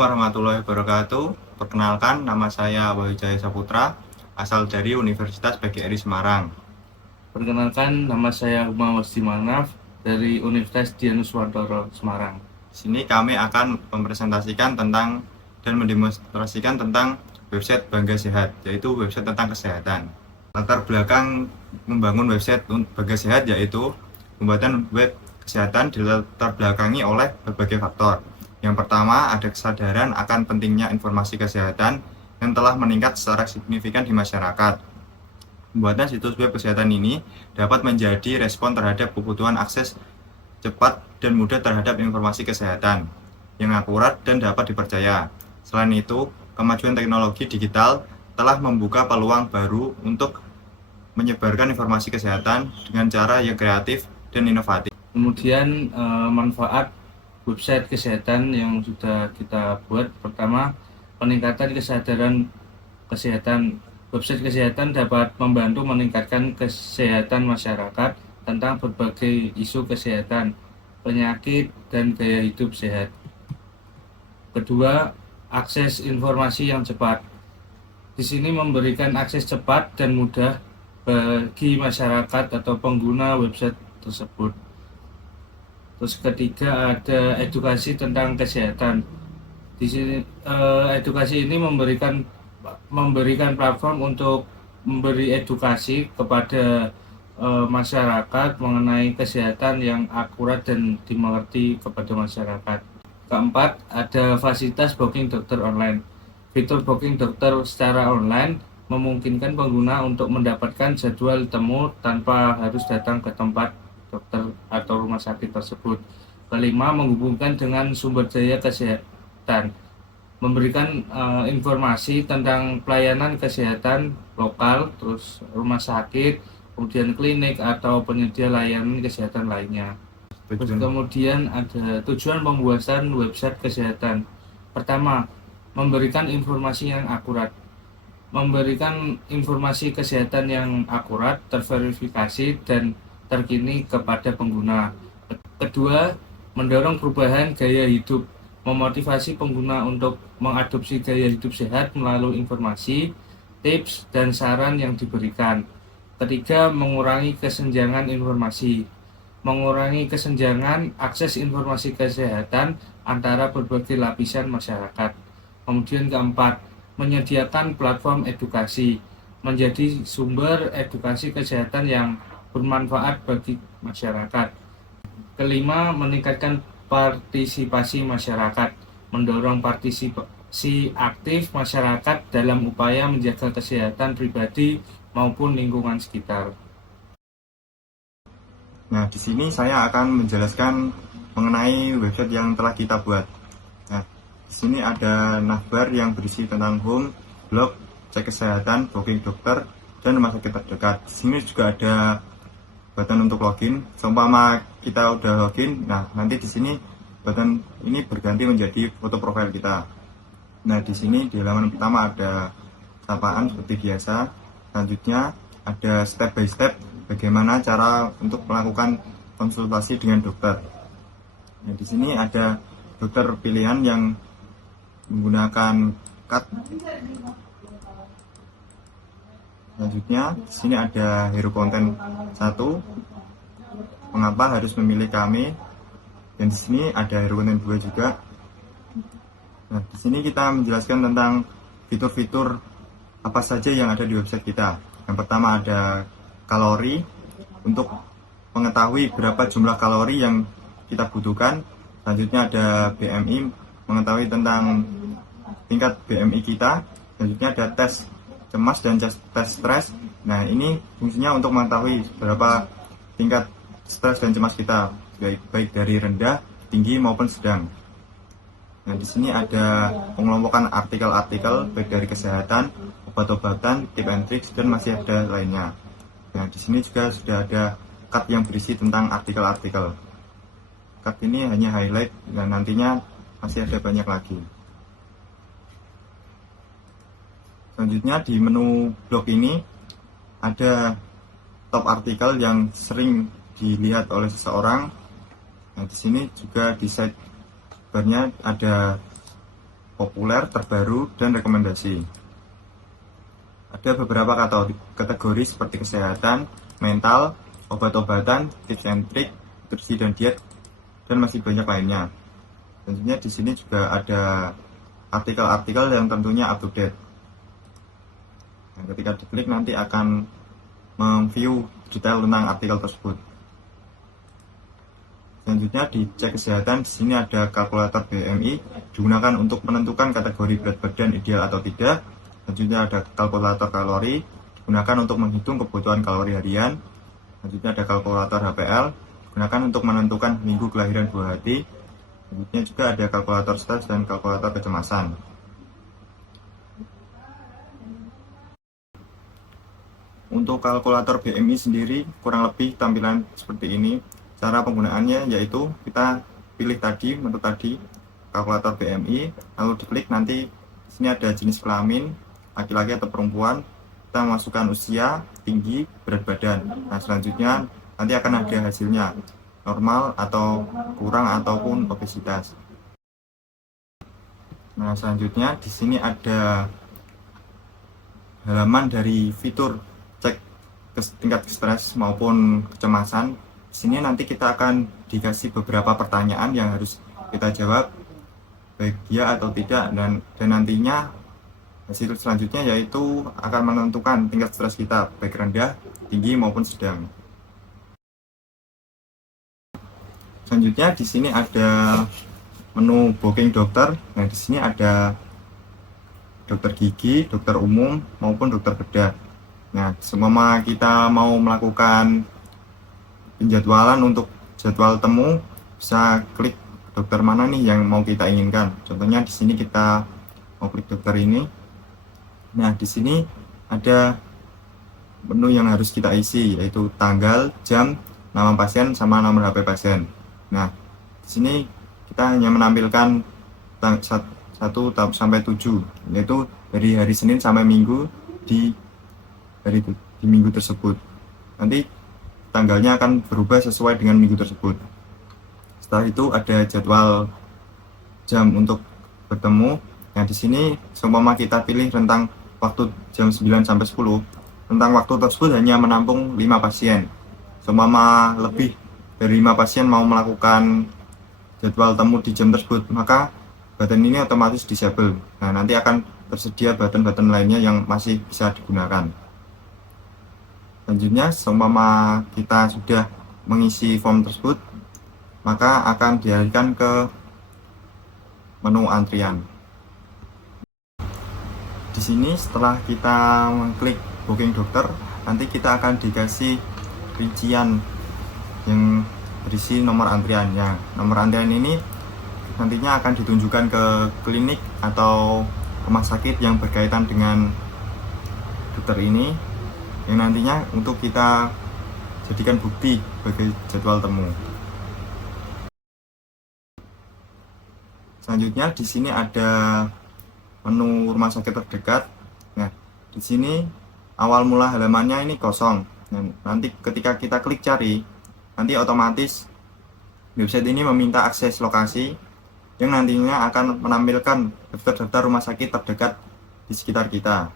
warahmatullahi wabarakatuh. Perkenalkan, nama saya Wahyu Jaya Saputra, asal dari Universitas PGRI Semarang. Perkenalkan, nama saya Huma Wasdi Manaf dari Universitas Dianuswantoro Semarang. Di sini kami akan mempresentasikan tentang dan mendemonstrasikan tentang website Bangga Sehat, yaitu website tentang kesehatan. Latar belakang membangun website Bangga Sehat yaitu pembuatan web kesehatan dilatar belakangi oleh berbagai faktor. Yang pertama, ada kesadaran akan pentingnya informasi kesehatan yang telah meningkat secara signifikan di masyarakat. Pembuatan situs web kesehatan ini dapat menjadi respon terhadap kebutuhan akses cepat dan mudah terhadap informasi kesehatan yang akurat dan dapat dipercaya. Selain itu, kemajuan teknologi digital telah membuka peluang baru untuk menyebarkan informasi kesehatan dengan cara yang kreatif dan inovatif. Kemudian manfaat website kesehatan yang sudah kita buat. Pertama, peningkatan kesadaran kesehatan. Website kesehatan dapat membantu meningkatkan kesehatan masyarakat tentang berbagai isu kesehatan, penyakit, dan gaya hidup sehat. Kedua, akses informasi yang cepat. Di sini memberikan akses cepat dan mudah bagi masyarakat atau pengguna website tersebut. Terus ketiga, ada edukasi tentang kesehatan. Di sini edukasi ini memberikan platform untuk memberi edukasi kepada masyarakat mengenai kesehatan yang akurat dan dimengerti kepada masyarakat. Keempat, ada fasilitas booking dokter online. Fitur booking dokter secara online memungkinkan pengguna untuk mendapatkan jadwal temu tanpa harus datang ke tempat dokter atau rumah sakit tersebut. Kelima, menghubungkan dengan sumber daya kesehatan, memberikan informasi tentang pelayanan kesehatan lokal, terus rumah sakit, kemudian klinik atau penyedia layanan kesehatan lainnya. Terus kemudian ada tujuan pembuatan website kesehatan. Pertama, memberikan informasi yang akurat. Memberikan informasi kesehatan yang akurat, terverifikasi, dan terkini kepada pengguna. Kedua, mendorong perubahan gaya hidup, memotivasi pengguna untuk mengadopsi gaya hidup sehat melalui informasi, tips, dan saran yang diberikan. Ketiga, mengurangi kesenjangan informasi, mengurangi kesenjangan akses informasi kesehatan antara berbagai lapisan masyarakat. Kemudian keempat, menyediakan platform edukasi, menjadi sumber edukasi kesehatan yang bermanfaat bagi masyarakat. Kelima, meningkatkan partisipasi masyarakat, mendorong partisipasi aktif masyarakat dalam upaya menjaga kesehatan pribadi maupun lingkungan sekitar. Nah, di sini saya akan menjelaskan mengenai website yang telah kita buat. Nah, di sini ada navbar yang berisi tentang home, blog, cek kesehatan, booking dokter, dan rumah sakit terdekat. Di sini juga ada button untuk login. Seumpama kita udah login, nah nanti di sini button ini berganti menjadi foto profil kita. Nah, di sini di halaman pertama ada sapaan seperti biasa. Selanjutnya ada step by step bagaimana cara untuk melakukan konsultasi dengan dokter. Nah, di sini ada dokter pilihan yang menggunakan cut. Selanjutnya, di sini ada hero content 1. Mengapa harus memilih kami? Dan di sini ada hero content 2 juga. Nah, di sini kita menjelaskan tentang fitur-fitur apa saja yang ada di website kita. Yang pertama ada kalori, untuk mengetahui berapa jumlah kalori yang kita butuhkan. Selanjutnya ada BMI, mengetahui tentang tingkat BMI kita. Selanjutnya ada tes cemas dan tes stres. Nah, ini fungsinya untuk mengetahui berapa tingkat stres dan cemas kita, baik dari rendah, tinggi maupun sedang. Nah, di sini ada pengelompokan artikel-artikel baik dari kesehatan, obat-obatan, tip and tricks, dan masih ada lainnya. Nah, di sini juga sudah ada cut yang berisi tentang artikel-artikel. Cut ini hanya highlight dan nantinya masih ada banyak lagi. Selanjutnya di menu blog ini ada top artikel yang sering dilihat oleh seseorang. Nah, di sini juga di sidebarnya ada populer, terbaru, dan rekomendasi. Ada beberapa kategori seperti kesehatan, mental, obat-obatan, tips and trik, nutrisi dan diet, dan masih banyak lainnya. Tentunya di sini juga ada artikel-artikel yang tentunya up to date. Nah, ketika diklik nanti akan memview detail tentang artikel tersebut. Selanjutnya di cek kesehatan, di sini ada kalkulator BMI digunakan untuk menentukan kategori berat badan ideal atau tidak. Selanjutnya ada kalkulator kalori digunakan untuk menghitung kebutuhan kalori harian. Selanjutnya ada kalkulator HPL digunakan untuk menentukan minggu kelahiran buah hati. Selanjutnya juga ada kalkulator stres dan kalkulator kecemasan. Untuk kalkulator BMI sendiri kurang lebih tampilan seperti ini. Cara penggunaannya yaitu kita pilih tadi, menu tadi, kalkulator BMI, lalu diklik, nanti di sini ada jenis kelamin, laki-laki atau perempuan, kita masukkan usia, tinggi, berat badan. Nah, selanjutnya nanti akan ada hasilnya, normal atau kurang ataupun obesitas. Nah, selanjutnya di sini ada halaman dari fitur cek tingkat stres maupun kecemasan. Di sini nanti kita akan dikasih beberapa pertanyaan yang harus kita jawab baik ya atau tidak, dan nantinya hasil selanjutnya yaitu akan menentukan tingkat stres kita baik rendah, tinggi maupun sedang. Selanjutnya di sini ada menu booking dokter. Nah, di sini ada dokter gigi, dokter umum maupun dokter bedah. Nah, semua kita mau melakukan penjadwalan untuk jadwal temu, bisa klik dokter mana nih yang mau kita inginkan. Contohnya di sini kita mau klik dokter ini. Nah, di sini ada menu yang harus kita isi, yaitu tanggal, jam, nama pasien sama nomor HP pasien. Nah, di sini kita hanya menampilkan 1 sampai 7, yaitu dari hari Senin sampai Minggu di minggu tersebut. Nanti tanggalnya akan berubah sesuai dengan minggu tersebut. Setelah itu ada jadwal jam untuk bertemu. Nah, di sini seumpama kita pilih rentang waktu jam 9 sampai 10, rentang waktu tersebut hanya menampung 5 pasien. Seumpama lebih dari 5 pasien mau melakukan jadwal temu di jam tersebut, maka button ini otomatis disable. Nah, nanti akan tersedia button-button lainnya yang masih bisa digunakan. Selanjutnya, seumpama kita sudah mengisi form tersebut, maka akan dialihkan ke menu antrian. Di sini setelah kita mengklik booking dokter, nanti kita akan dikasih rincian yang berisi nomor antriannya. Nomor antrian ini nantinya akan ditunjukkan ke klinik atau rumah sakit yang berkaitan dengan dokter ini, yang nantinya untuk kita jadikan bukti sebagai jadwal temu. Selanjutnya di sini ada menu rumah sakit terdekat. Nah, di sini awal mula halamannya ini kosong. Nah, nanti ketika kita klik cari, nanti otomatis website ini meminta akses lokasi yang nantinya akan menampilkan daftar-daftar rumah sakit terdekat di sekitar kita.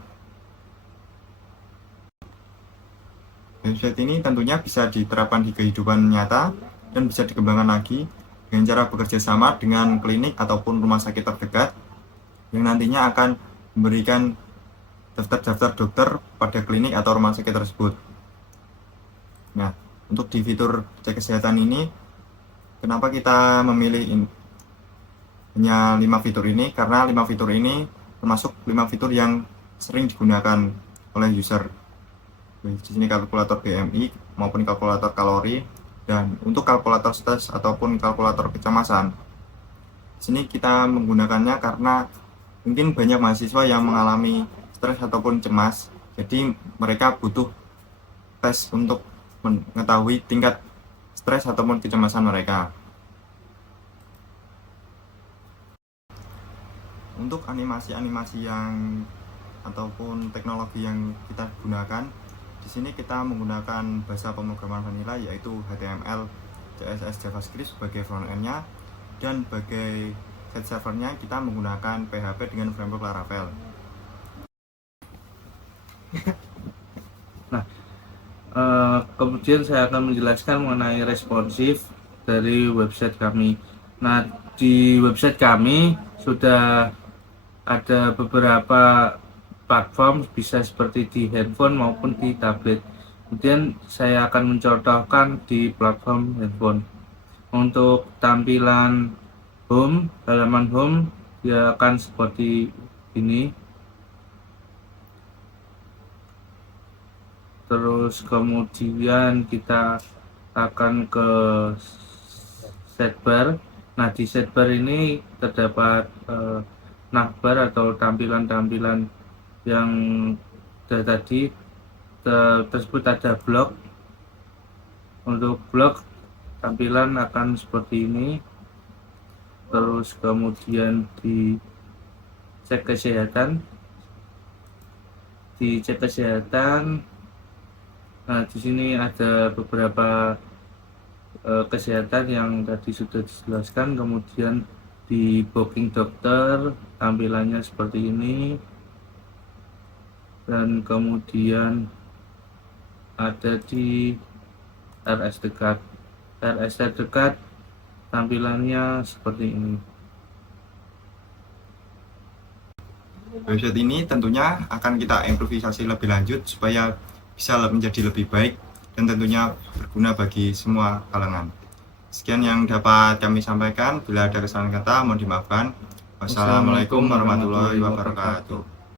Website ini tentunya bisa diterapkan di kehidupan nyata dan bisa dikembangkan lagi dengan cara bekerja sama dengan klinik ataupun rumah sakit terdekat yang nantinya akan memberikan daftar-daftar dokter pada klinik atau rumah sakit tersebut. Nah, untuk di fitur cek kesehatan ini, kenapa kita memilih hanya 5 fitur ini? Karena 5 fitur ini termasuk 5 fitur yang sering digunakan oleh user. Di sini kalkulator BMI maupun kalkulator kalori, dan untuk kalkulator stres ataupun kalkulator kecemasan, di sini kita menggunakannya karena mungkin banyak mahasiswa yang mengalami stres ataupun cemas, jadi mereka butuh tes untuk mengetahui tingkat stres ataupun kecemasan mereka. Untuk animasi-animasi yang ataupun teknologi yang kita gunakan, di sini kita menggunakan bahasa pemrograman vanilla, yaitu HTML, CSS, JavaScript sebagai front end-nya, dan sebagai Head servernya kita menggunakan PHP dengan framework Laravel. Kemudian saya akan menjelaskan mengenai responsif dari website kami. Nah, di website kami sudah ada beberapa platform, bisa seperti di handphone maupun di tablet. Kemudian saya akan mencontohkan di platform handphone. Untuk tampilan home, halaman home, dia akan seperti ini. Terus kemudian kita akan ke sidebar. Nah, di sidebar ini terdapat navbar atau tampilan-tampilan yang tadi tersebut ada blog. Untuk blog tampilan akan seperti ini. Terus kemudian dicek kesehatan. Nah, di sini ada beberapa kesehatan yang tadi sudah dijelaskan. Kemudian di booking dokter tampilannya seperti ini, dan kemudian ada di RS terdekat tampilannya seperti ini. Website ini tentunya akan kita improvisasi lebih lanjut supaya bisa menjadi lebih baik dan tentunya berguna bagi semua kalangan. Sekian yang dapat kami sampaikan. Bila ada kesalahan kata mohon dimaafkan. Wassalamualaikum warahmatullahi wabarakatuh.